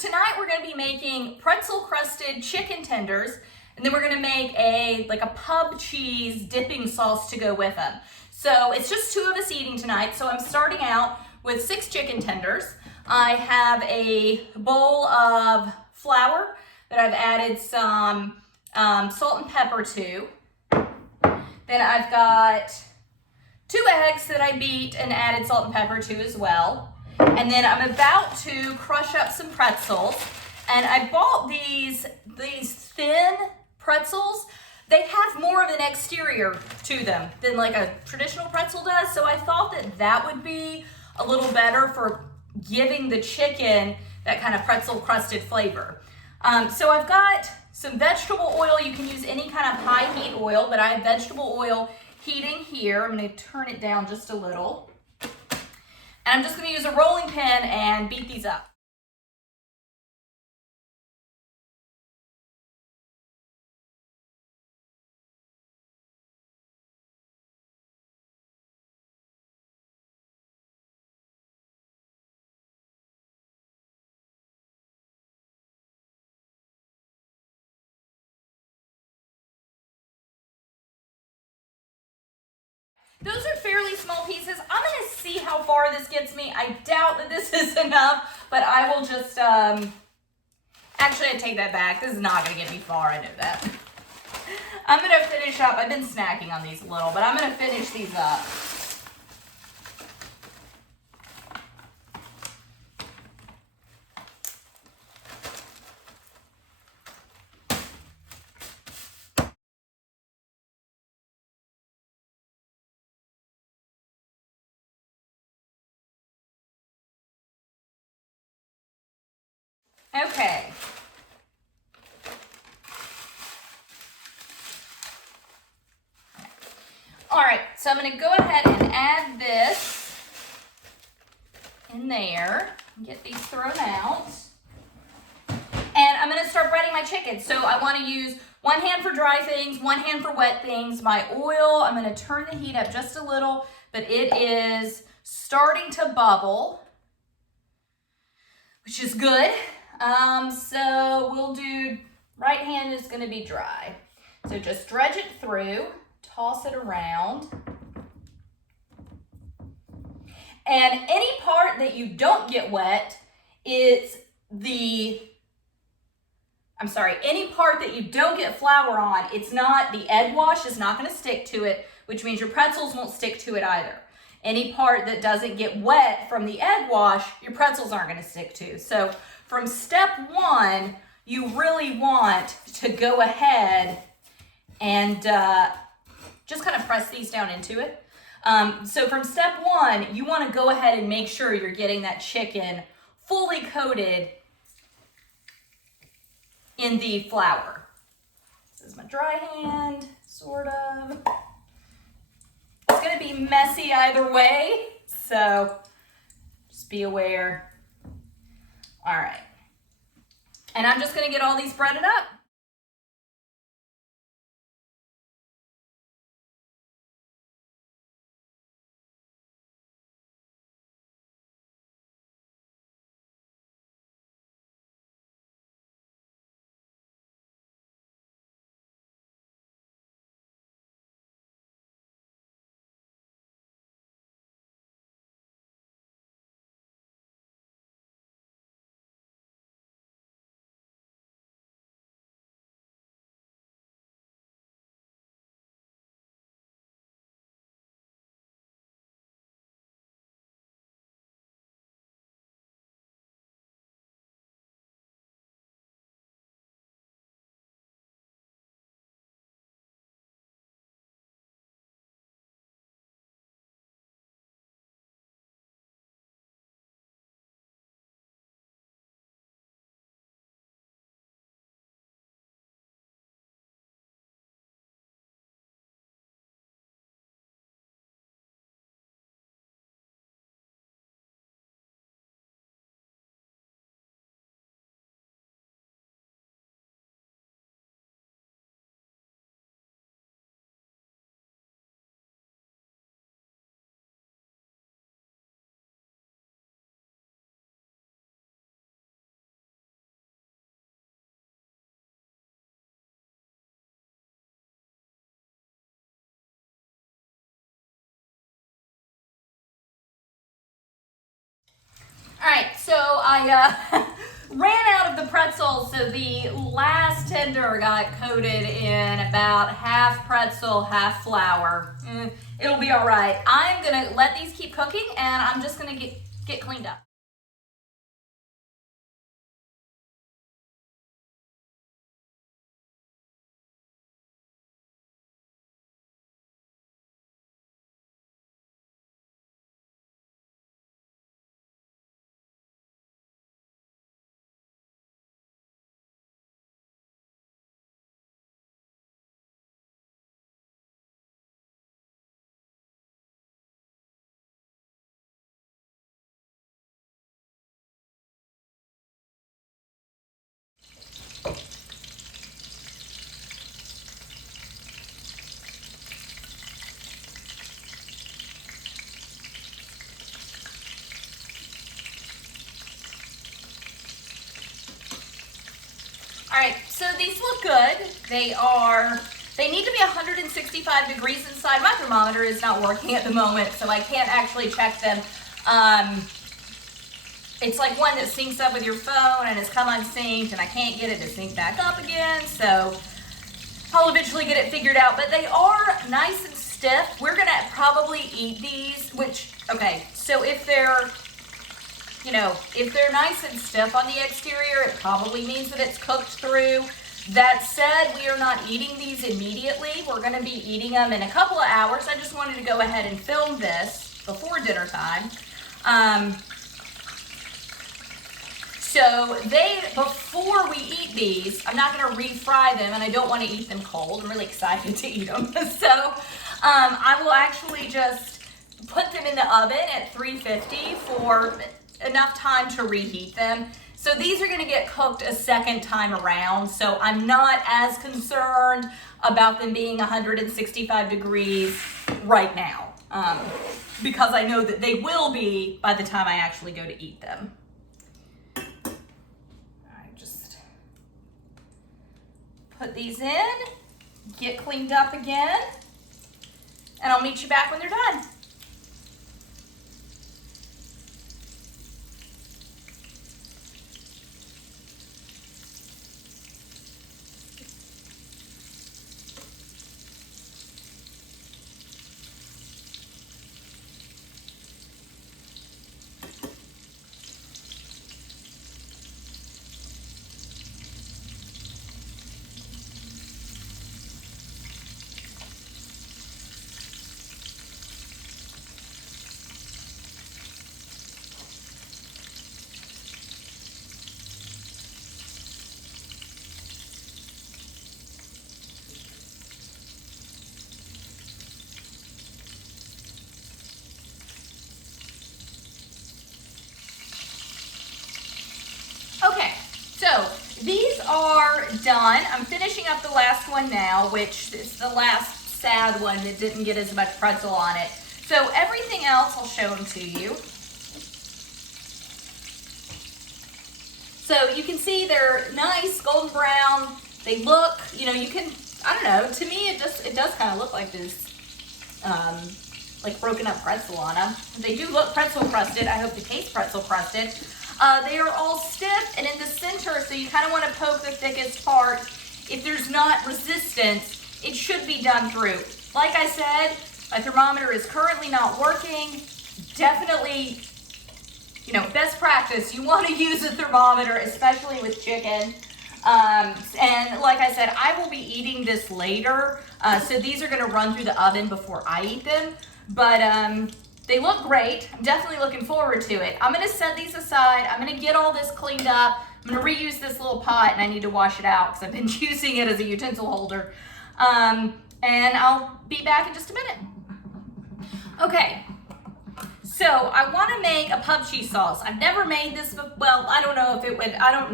tonight we're going to be making pretzel crusted chicken tenders, and then we're going to make a pub cheese dipping sauce to go with them. So it's just two of us eating tonight. So I'm starting out with 6 chicken tenders. I have a bowl of flour that I've added some salt and pepper to. Then I've got 2 eggs that I beat and added salt and pepper to as well. And then I'm about to crush up some pretzels. And I bought these thin pretzels. They have more of an exterior to them than like a traditional pretzel does. So I thought that would be a little better for giving the chicken that kind of pretzel crusted flavor. So I've got some vegetable oil. You can use any kind of high heat oil, but I have vegetable oil heating here. I'm going to turn it down just a little. And I'm just going to use a rolling pin and beat these up. Those are fairly small pieces. I'm going to see how far this gets me. I doubt that this is enough, but I will just, actually I take that back. This is not going to get me far, I know that. I'm going to finish up. I've been snacking on these a little, but I'm going to finish these up. Okay. All right, so I'm going to go ahead and add this in there, get these thrown out. And I'm going to start breading my chicken. So I want to use one hand for dry things, one hand for wet things. My oil, I'm going to turn the heat up just a little, but it is starting to bubble, which is good. So we'll do, right hand is going to be dry. So just dredge it through, toss it around. And any part that you don't get wet, any part that you don't get flour on, it's not, the egg wash is not going to stick to it, which means your pretzels won't stick to it either. Any part that doesn't get wet from the egg wash, your pretzels aren't going to stick to. So from step 1, you really want to go ahead and just kind of press these down into it. So from step 1, you want to go ahead and make sure you're getting that chicken fully coated in the flour. This is my dry hand, sort of. It's going to be messy either way, so just be aware. All right. And I'm just going to get all these breaded up. All right, so I ran out of the pretzels, so the last tender got coated in about half pretzel, half flour. It'll be all right. I'm gonna let these keep cooking, and I'm just gonna get cleaned up. All right, so these look good. They need to be 165 degrees inside. My thermometer is not working at the moment, so I can't actually check them. It's like one that syncs up with your phone and has come unsynced, and I can't get it to sync back up again, so I'll eventually get it figured out. But they are nice and stiff. We're gonna probably eat these, okay, so if they're nice and stiff on the exterior, it probably means that it's cooked through. That said, we are not eating these immediately. We're gonna be eating them in a couple of hours. I just wanted to go ahead and film this before dinner time. So before we eat these, I'm not gonna refry them, and I don't wanna eat them cold. I'm really excited to eat them. So I will actually just put them in the oven at 350 for enough time to reheat them. So these are gonna get cooked a second time around, so I'm not as concerned about them being 165 degrees right now, because I know that they will be by the time I actually go to eat them. All right, just put these in, get cleaned up again, and I'll meet you back when they're done. Okay, so these are done. I'm finishing up the last one now, which is the last sad one that didn't get as much pretzel on it. So everything else, I'll show them to you. So you can see they're nice, golden brown. They look, you can, I don't know, to me it does kind of look like this, like broken up pretzel on them. They do look pretzel crusted. I hope they taste pretzel crusted. They are all stiff, and in the center, so you kind of want to poke the thickest part. If there's not resistance, it should be done through. Like I said, my thermometer is currently not working. Definitely, best practice, you want to use a thermometer, especially with chicken. And like I said, I will be eating this later, so these are going to run through the oven before I eat them. But they look great. I'm definitely looking forward to it. I'm gonna set these aside. I'm gonna get all this cleaned up. I'm gonna reuse this little pot, and I need to wash it out because I've been using it as a utensil holder. And I'll be back in just a minute. Okay, so I wanna make a pub cheese sauce. I've never made this, well, I don't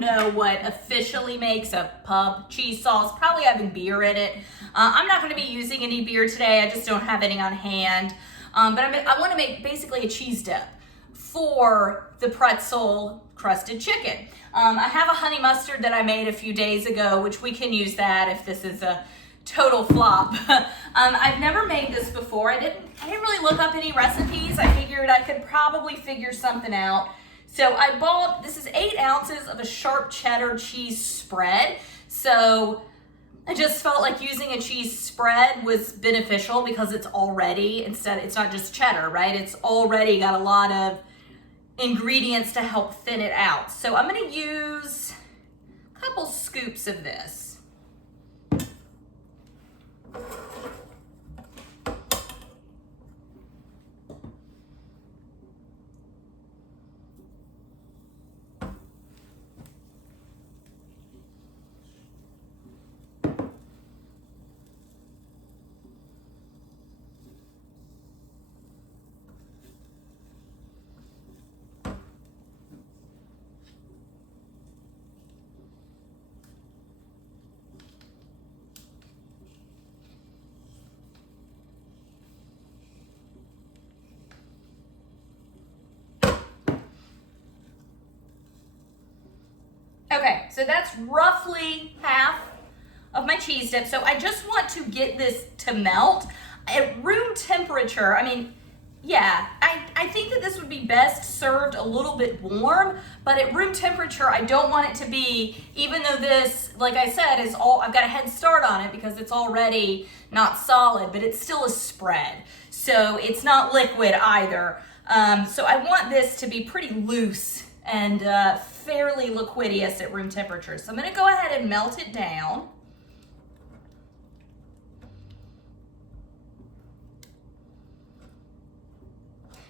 know what officially makes a pub cheese sauce. Probably having beer in it. I'm not gonna be using any beer today. I just don't have any on hand. But I want to make basically a cheese dip for the pretzel crusted chicken. I have a honey mustard that I made a few days ago, which we can use that if this is a total flop. I've never made this before. I didn't really look up any recipes. I figured I could probably figure something out. So I bought, this is 8 ounces of a sharp cheddar cheese spread. So I just felt like using a cheese spread was beneficial because it's already, it's not just cheddar, right? It's already got a lot of ingredients to help thin it out. So I'm gonna use a couple scoops of this. Okay, so that's roughly half of my cheese dip. So I just want to get this to melt at room temperature. I mean, yeah, I think that this would be best served a little bit warm, but at room temperature, I don't want it to be, even though this, like I said, is all, I've got a head start on it because it's already not solid, but it's still a spread. So it's not liquid either. So I want this to be pretty loose and fairly liquidious at room temperature. So I'm gonna go ahead and melt it down.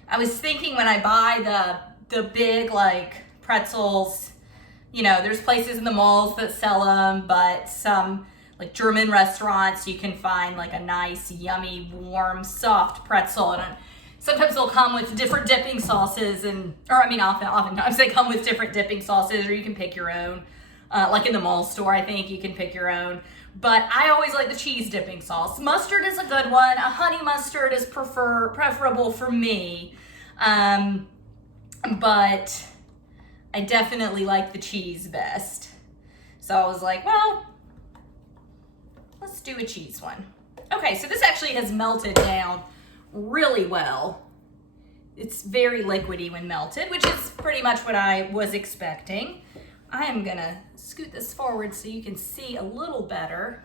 I was thinking when I buy the big like pretzels, you know, there's places in the malls that sell them, but some like German restaurants, you can find like a nice, yummy, warm, soft pretzel. And sometimes they'll come with different dipping sauces oftentimes they come with different dipping sauces, or you can pick your own. Like in the mall store, I think you can pick your own. But I always like the cheese dipping sauce. Mustard is a good one. A honey mustard is preferable for me. But I definitely like the cheese best. So I was like, well, let's do a cheese one. Okay, so this actually has melted down really well. It's very liquidy when melted, which is pretty much what I was expecting. I am gonna scoot this forward so you can see a little better.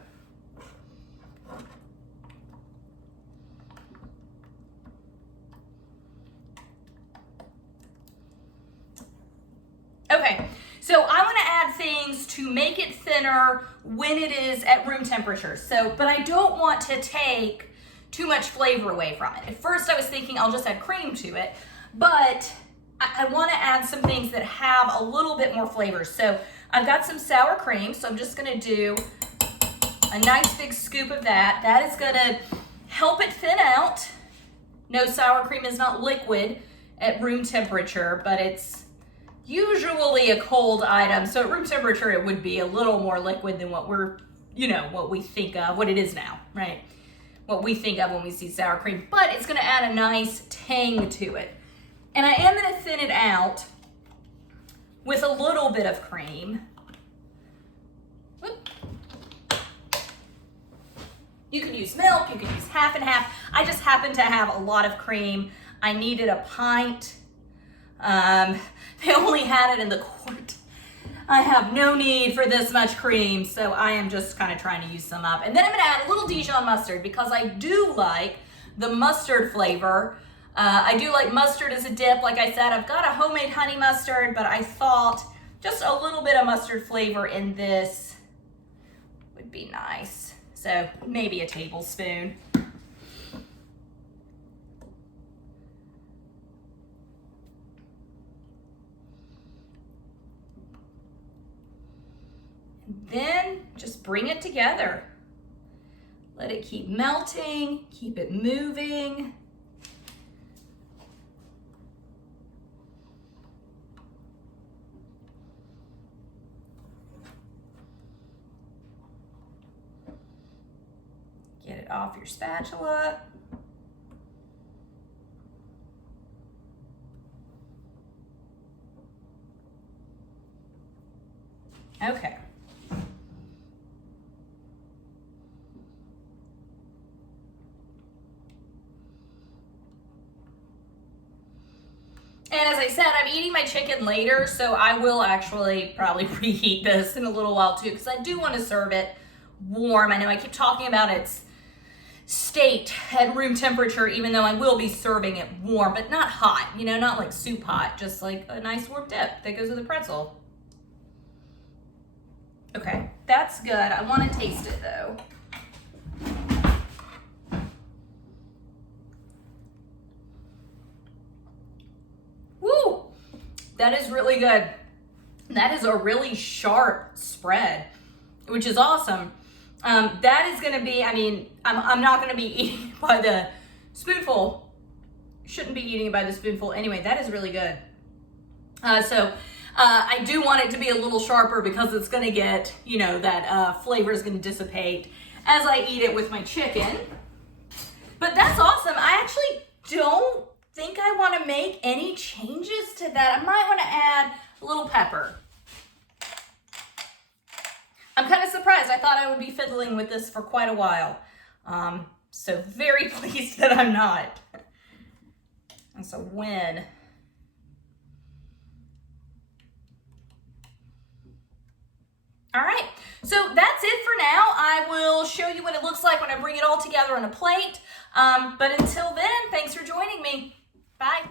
Okay, so I want to add things to make it thinner when it is at room temperature. But I don't want to take too much flavor away from it. At first I was thinking I'll just add cream to it, but I want to add some things that have a little bit more flavor. So I've got some sour cream, so I'm just going to do a nice big scoop of that. That is going to help it thin out. No, sour cream is not liquid at room temperature, but it's usually a cold item. So at room temperature, it would be a little more liquid than what what we think of, what it is now, right? What we think of when we see sour cream, but it's going to add a nice tang to it. And I am going to thin it out with a little bit of cream. Whoop. You could use milk, you could use half and half. I just happen to have a lot of cream. I needed a pint. They only had it in the quart. I have no need for this much cream, so I am just kind of trying to use some up. And then I'm going to add a little Dijon mustard because I do like the mustard flavor. I do like mustard as a dip. Like I said, I've got a homemade honey mustard, but I thought just a little bit of mustard flavor in this would be nice. So maybe a tablespoon. Then just bring it together. Let it keep melting, keep it moving. Get it off your spatula. Okay. And as I said, I eating my chicken later, so I will actually probably reheat this in a little while too, because I do want to serve it warm. I know I keep talking about its state at room temperature, even though I will be serving it warm, but not hot, you know, not like soup hot, just like a nice warm dip that goes with a pretzel. Okay, that's good. I want to taste it though. Woo! That is really good. That is a really sharp spread, which is awesome. That is gonna be, I mean, I'm not gonna be eating by the spoonful. Shouldn't be eating it by the spoonful anyway. That is really good. I do want it to be a little sharper because it's gonna get, you know, that flavor is gonna dissipate as I eat it with my chicken. But that's awesome. I actually don't think I wanna make any changes to that. I might wanna add a little pepper. I'm kind of surprised. I thought I would be fiddling with this for quite a while. So very pleased that I'm not. That's a win. All right, so that's it for now. I will show you what it looks like when I bring it all together on a plate. But until then, thanks for joining me. Bye.